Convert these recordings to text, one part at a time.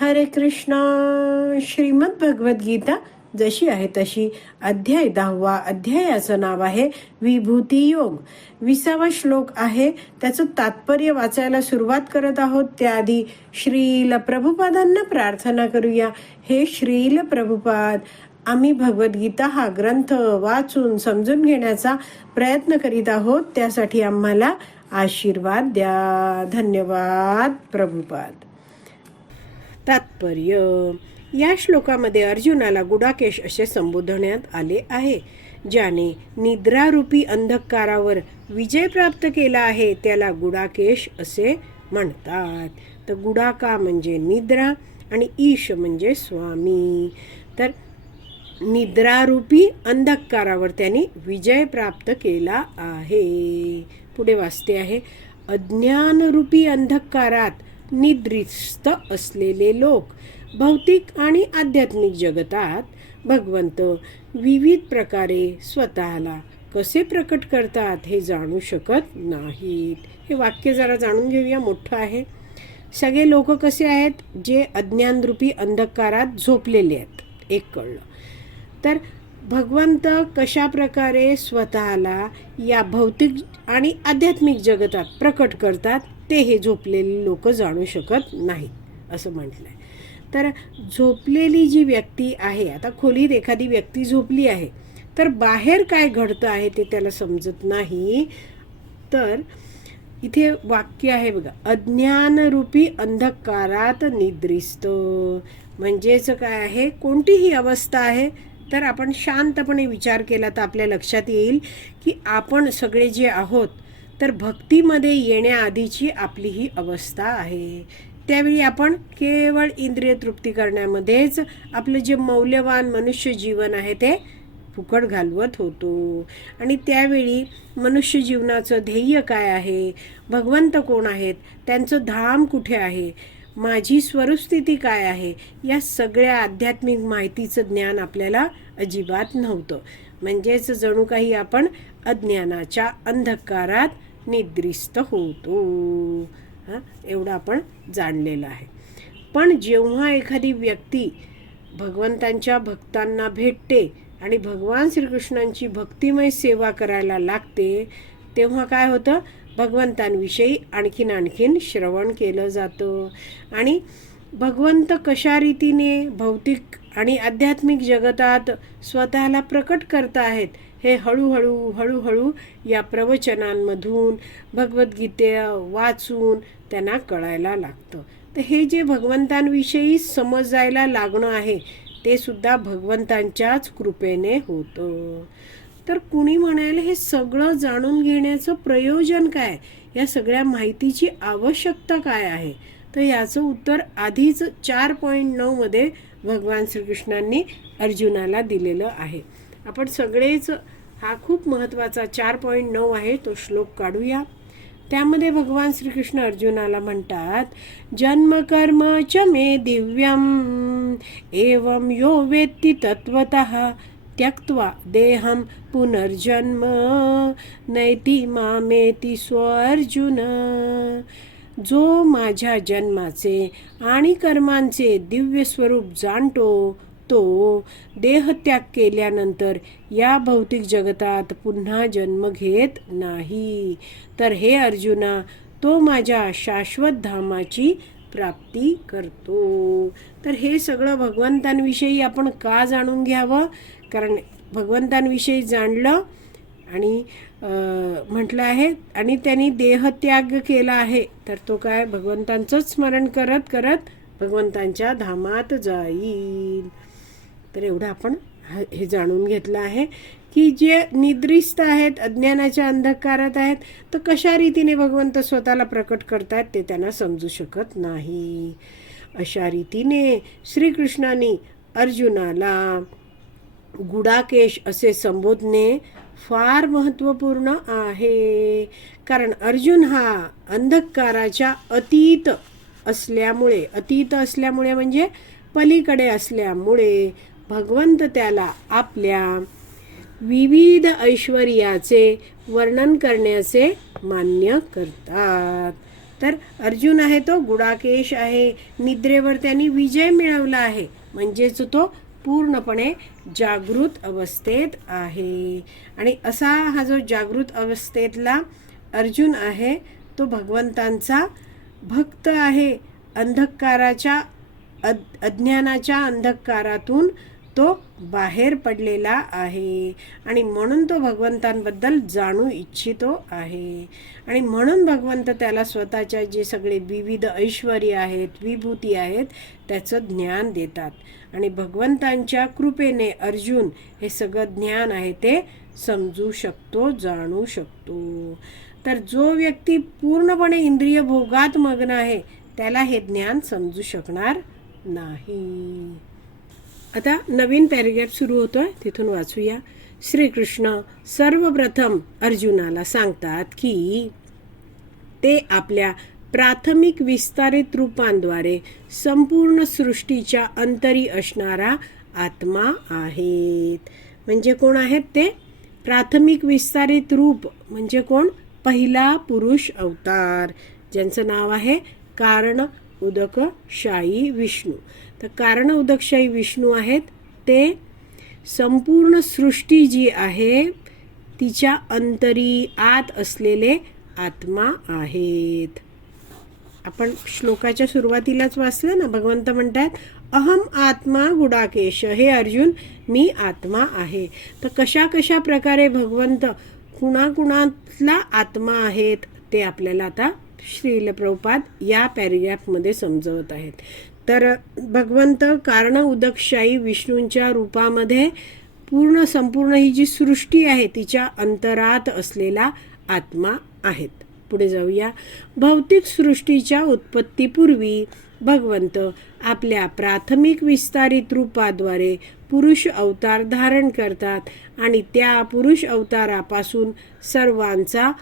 हरे कृष्णा। श्रीमद भगवद्गीता जशी आहे तशी अध्याय दहावा अध्यायाचं नाव आहे विभूती योग. विसावा श्लोक आहे त्याचं तात्पर्य वाचायला सुरुवात करत आहोत. त्याआधी श्रील प्रभुपादांना प्रार्थना करूया. हे श्रील प्रभुपाद आम्ही भगवद्गीता हा ग्रंथ वाचून समजून घेण्याचा प्रयत्न करीत आहोत. त्यासाठी आम्हाला आशीर्वाद द्या. धन्यवाद प्रभुपाद. तात्पर्य. या श्लोकामध्ये अर्जुनाला गुडाकेश असे संबोधण्यात आले आहे ज्याने निद्रारूपी अंधकारावर विजय प्राप्त केला आहे त्याला गुडाकेश असे म्हणतात. तर गुडाका म्हणजे निद्रा आणि ईश म्हणजे स्वामी. तर निद्रारूपी अंधकारावर त्यांनी विजय प्राप्त केला आहे. पुढे वाचते आहे अज्ञानरूपी अंधकारात निद्रिस्त असलेले लोक भौतिक आणि आध्यात्मिक जगतात. भगवंत विविध प्रकारे स्वतःला कसे प्रकट करतात हे जाणू शकत नाहीत. हे वाक्य जरा जाणून घेऊया मोठं आहे. सगळे लोक कसे आहेत? जे अज्ञानरूपी अंधकारात झोपलेले आहेत. एक कळलं. तर भगवंत कशा प्रकारे स्वतःला या भौतिक आणि आध्यात्मिक जगतात प्रकट करतात? ते हे झोपलेले लोक जाणू शकत नाहीत असं म्हटलंय. तर झोपलेली जी व्यक्ती आहे आता खोलीत एखादी व्यक्ती झोपली आहे तर बाहेर काय घडतं आहे ते त्याला समजत नाही. तर इथे वाक्य आहे बघा अज्ञानरूपी अंधकारात निद्रिस्त. म्हणजेच काय आहे? कोणतीही अवस्था आहे तर आपण शांतपणे विचार केला तर आपल्या लक्षात येईल की आपण सगळे जे आहोत तर भक्तीमध्ये येण्याआधीची आपली ही अवस्था आहे. त्यावेळी आपण केवळ इंद्रिय तृप्ती करण्यामध्येच आपलं जे मौल्यवान मनुष्य जीवन आहे ते फुकट घालवत होतो. आणि त्यावेळी मनुष्य जीवनाचं ध्येय काय आहे? भगवंत कोण आहेत? त्यांचं धाम कुठे आहे? माझी स्वरूपस्थिती काय आहे? या सगळ्या आध्यात्मिक माहितीचं ज्ञान आपल्याला अजिबात नव्हतं. म्हणजेच जणू काही आपण अज्ञानाच्या अंधकारात निद्रिस्त होतो. हां एवढं आपण जाणलेलं आहे. पण जेव्हा एखादी व्यक्ती भगवंतांच्या भक्तांना भेटते आणि भगवान श्रीकृष्णांची भक्तिमय सेवा करायला लागते तेव्हा काय होतं? भगवंतांविषयी आणखीन आणखीन श्रवण केलं जातं. आणि भगवंत कशा रीतीने भौतिक आणि आध्यात्मिक जगतात स्वतःला प्रकट करत आहेत हे हळूहळू हळूहळू या प्रवचनांमधून भगवद्गीते वाचून त्यांना कळायला लागतं. तर हे जे भगवंतांविषयी समजायला लागणं आहे ते सुद्धा भगवंतांच्याच कृपेने होतं. तर कुणी म्हणायला हे सगळं जाणून घेण्याचं प्रयोजन काय? या सगळ्या माहितीची आवश्यकता काय आहे? तर याचं उत्तर आधीच चार पॉईंट नऊमध्ये भगवान श्रीकृष्णांनी अर्जुनाला दिलेलं आहे. आपण सगळेच हा खूप महत्त्वाचा चार पॉईंट नऊ आहे तो श्लोक काढूया. त्यामध्ये भगवान श्रीकृष्ण अर्जुनाला म्हणतात जन्म कर्म च मे दिव्यम एवं यो वेत्ती तत्वत त्यक्त्वा देहम पुनर्जन्म नैती मामेती स्वर्जुन जो माझ्या जन्माचे आणि कर्मांचे दिव्य स्वरूप जाणतो तो देहत्याग केल्यानंतर या भौतिक जगतात पुन्हा जन्म घेत नाही. तर हे अर्जुना तो माझ्या शाश्वत धामाची प्राप्ती करतो. तर हे सगळं भगवंतांविषयी आपण का जाणून घ्यावं? कारण भगवंतांविषयी जाणलं आणि म्हटलं आहे आणि त्यांनी देहत्याग केला आहे तर तो काय? भगवंतांचंच स्मरण करत करत भगवंतांच्या धामात जाईल. तर एवढं आपण हे जाणून घेतलं आहे की जे निद्रिस्त आहेत अज्ञानाच्या अंधकारात आहेत तर कशा रीतीने भगवंत स्वतःला प्रकट करतायत ते त्यांना समजू शकत नाही. अशा रीतीने श्रीकृष्णाने अर्जुनाला गुडाकेश असे संबोधणे फार महत्त्वपूर्ण आहे. कारण अर्जुन हा अंधकाराच्या अतीत असल्यामुळे अतीत असल्यामुळे म्हणजे पलीकडे असल्यामुळे भगवंत त्याला आपल्या विविध ऐश्वर्याचे वर्णन करण्याचे मान्य करतात. तर अर्जुन आहे तो गुडाकेश आहे. निद्रेवर त्यांनी विजय मिळवला आहे. म्हणजेच तो पूर्णपणे जागृत अवस्थेत आहे. आणि असा हा जो जागृत अवस्थेतला अर्जुन आहे तो भगवंतांचा भक्त आहे. अंधकाराच्या अज्ञानाच्या अंधकारातून तो बाहेर पडलेला आहे. आणि म्हणून तो भगवंतांबद्दल जाणू इच्छितो आहे. आणि म्हणून भगवंत त्याला स्वतःच्या जे सगळे विविध ऐश्वर आहेत विभूती आहेत त्याचं ज्ञान देतात. आणि भगवंतांच्या कृपेने अर्जुन हे सगळं ज्ञान आहे ते समजू शकतो जाणू शकतो. तर जो व्यक्ती पूर्णपणे इंद्रिय भोगात मग्न आहे त्याला हे ज्ञान समजू शकणार नाही. आता नवीन पॅरेग्राफ सुरू होतोय तिथून वाचूया. श्रीकृष्ण सर्वप्रथम अर्जुनाला सांगतात की ते आपल्या प्राथमिक विस्तारित रूपांद्वारे संपूर्ण सृष्टीच्या अंतरी असणारा आत्मा आहेत. म्हणजे कोण आहेत ते? प्राथमिक विस्तारित रूप म्हणजे कोण? पहिला पुरुष अवतार ज्यांचं नाव आहे कारण उदकशाही विष्णू. तर कारण उदकशाही विष्णू आहेत ते संपूर्ण सृष्टी जी आहे तिच्या अंतरी आत असलेले आत्मा आहेत. आपण श्लोकाच्या सुरुवातीलाच वाचलं ना भगवंत म्हणतात अहम आत्मा गुडाकेश हे अर्जुन मी आत्मा आहे. तर कशा कशा प्रकारे भगवंत कुणाकुणातला आत्मा आहेत ते आपल्याला आता श्रील प्रभुपाद या पॅरेग्राफमध्ये समजवत आहेत. तर भगवंत कारण उदकशाही विष्णूंच्या रूपामध्ये पूर्ण संपूर्ण ही जी सृष्टी आहे तिच्या अंतरात असलेला आत्मा आहेत. पुढे जाऊया. भौतिक सृष्टीच्या उत्पत्तीपूर्वी भगवंत आपल्या प्राथमिक विस्तारित रूपाद्वारे पुरुष अवतार धारण करतात आणि त्या पुरुष अवतारापासून सर्वांचा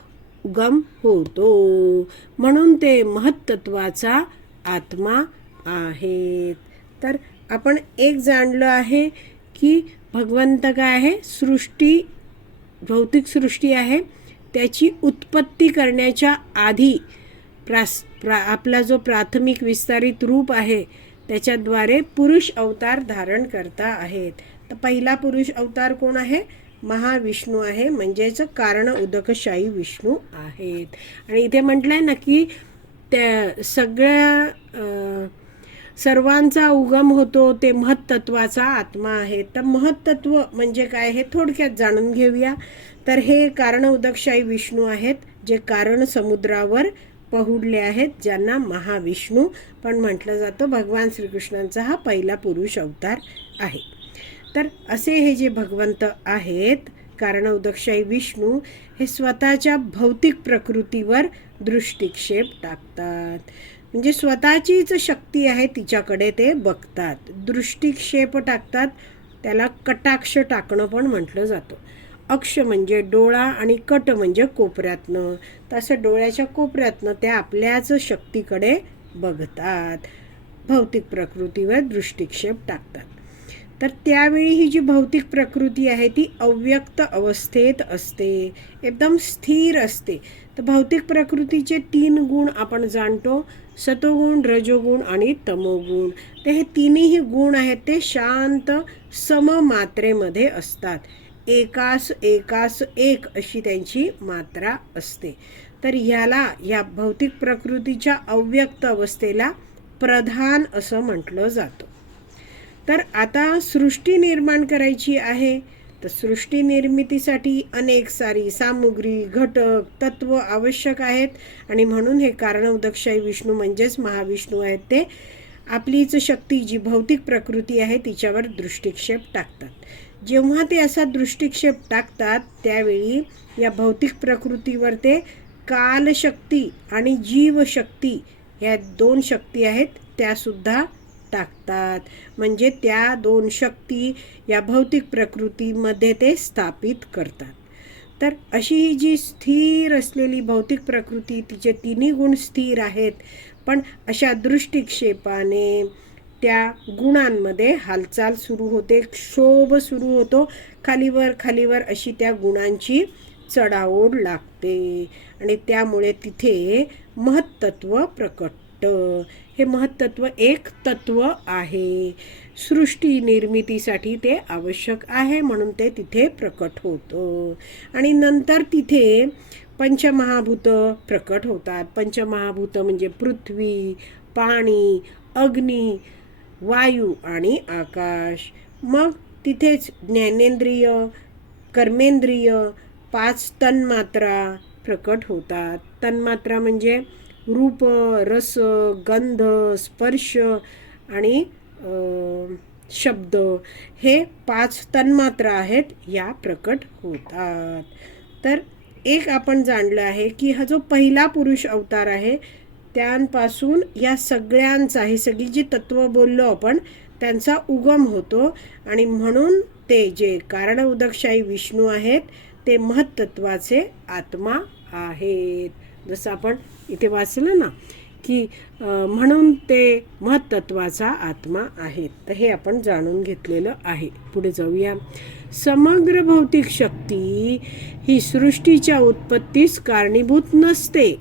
उगम होतो. म्हणून ते महत्त्वाचा आत्मा आहेत. तर आपण एक जाणलं आहे की भगवंत काय आहे? सृष्टी भौतिक सृष्टी आहे. त्याची उत्पत्ती करण्याच्या आधी प्रास प्रा आपला जो प्राथमिक विस्तारित रूप आहे त्याच्याद्वारे पुरुष अवतार धारण करता आहेत. तर पहिला पुरुष अवतार कोण आहे? महाविष्णू आहे. म्हणजेच कारण उदकशाही विष्णू आहेत. आणि इथे म्हटलं आहे ना की त्या सगळ्या सर्वांचा उगम होतो ते महत्त्वाचा आत्मा आहे. तर महत्त्व म्हणजे काय हे थोडक्यात जाणून घेऊया. तर हे कारण उदकशाही विष्णू आहेत जे कारण समुद्रावर पहुडले आहेत ज्यांना महाविष्णू पण म्हटलं जातं. भगवान श्रीकृष्णांचा हा पहिला पुरुष अवतार आहे. तर असे हे जे भगवंत आहेत कारण उदकशाही विष्णू हे स्वतःच्या भौतिक प्रकृतीवर दृष्टिक्षेप टाकतात. म्हणजे स्वतःचीच शक्ती आहे तिच्याकडे ते बघतात. दृष्टिक्षेप टाकतात त्याला कटाक्ष टाकणं पण म्हटलं जातं. अक्ष म्हणजे डोळा आणि कट म्हणजे कोपऱ्यातनं. तसं डोळ्याच्या कोपऱ्यातनं त्या आपल्याच शक्तीकडे बघतात. भौतिक प्रकृतीवर दृष्टिक्षेप टाकतात. तर त्यावेळी ही जी भौतिक प्रकृती आहे ती अव्यक्त अवस्थेत असते एकदम स्थिर असते. तर भौतिक प्रकृतीचे तीन गुण आपण जाणतो सतोगुण रजोगुण आणि तमोगुण. तर हे तिन्ही गुण आहेत ते शांत सममात्रेमध्ये असतात. एकास एकास एक अशी त्यांची मात्रा असते. तर ह्याला या भौतिक प्रकृतीच्या अव्यक्त अवस्थेला प्रधान असं म्हटलं जातं. तर आता सृष्टी निर्माण करायची आहे. तर सृष्टी निर्मितीसाठी अनेक सारी सामुग्री घटक तत्व आवश्यक आहेत. आणि म्हणून हे कारण उदकशाही विष्णू म्हणजेच महाविष्णू आहेत ते. आपलीच शक्ती जी भौतिक प्रकृती आहे तिच्यावर दृष्टिक्षेप टाकतात. जेव्हा ते असा दृष्टिक्षेप टाकतात त्यावेळी या भौतिक प्रकृतीवर ते कालशक्ती आणि जीवशक्ती ह्या दोन शक्ती आहेत त्यासुद्धा टाकतात. म्हणजे त्या दोन शक्ती या भौतिक प्रकृतीमध्ये ते स्थापित करतात. तर अशी ही जी स्थिर असलेली भौतिक प्रकृती तिचे तिन्ही गुण स्थिर आहेत. पण अशा दृष्टिक्षेपाने त्या गुणांमध्ये हालचाल सुरू होते क्षोभ सुरू होतो. खालीवर खालीवर अशी त्या गुणांची चढाओढ लागते. आणि त्यामुळे तिथे महत्त्व प्रकट हे महत्त्व एक तत्व आहे. सृष्टी निर्मितीसाठी ते आवश्यक आहे म्हणून ते तिथे प्रकट होतं. आणि नंतर तिथे पंचमहाभूत प्रकट होतात. पंचमहाभूत म्हणजे पृथ्वी पाणी अग्नी वायू आणि आकाश. मग तिथेच ज्ञानेंद्रिय कर्मेंद्रिय पाच तन्मात्रा प्रकट होतात. तन्मात्रा म्हणजे रूप रस गंध स्पर्श आणि शब्द हे पाच तन्मात्रा आहेत या प्रकट होतात. तर एक आपण जाणलं आहे की हा जो पहिला पुरुष अवतार आहे त्यांपासून या सगळ्यांचा ही सगळी जी तत्व बोललो आपण त्यांचा उगम होतो आणि म्हणून ते जे कारण उदकशाही विष्णू आहेत ते महत्त्वाचे आत्मा आहेत. जसं आपण इथे वाचलं ना की म्हणून ते महत्त्वाचा आत्मा आहेत तर हे आपण जाणून घेतलेलं आहे. पुढे जाऊया. समग्र भौतिक शक्ती ही सृष्टीच्या उत्पत्तीस कारणीभूत नसते.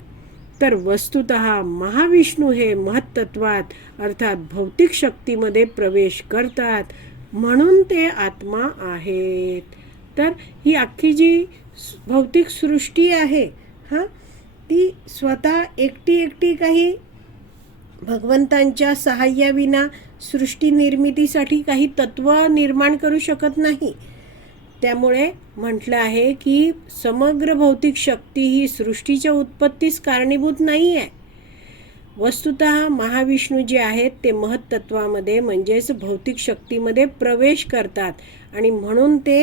तर वस्तुत महाविष्णू हे महत्त्वात अर्थात भौतिक शक्तीमध्ये प्रवेश करतात म्हणून ते आत्मा आहेत. तर ही अख्खी जी भौतिक सृष्टी आहे हां ती स्वतः एकटी एकटी काही भगवंतांच्या सहाय्याविना सृष्टी निर्मितीसाठी काही तत्व निर्माण करू शकत नाही. त्यामुळे म्हटलं आहे की समग्र भौतिक शक्ती ही सृष्टीच्या उत्पत्तीस कारणीभूत नाही आहे वस्तुत महाविष्णू जे आहेत ते महत्त्वामध्ये म्हणजेच भौतिक शक्तीमध्ये प्रवेश करतात आणि म्हणून ते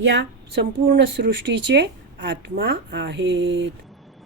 या संपूर्ण सृष्टीचे आत्मा आहेत.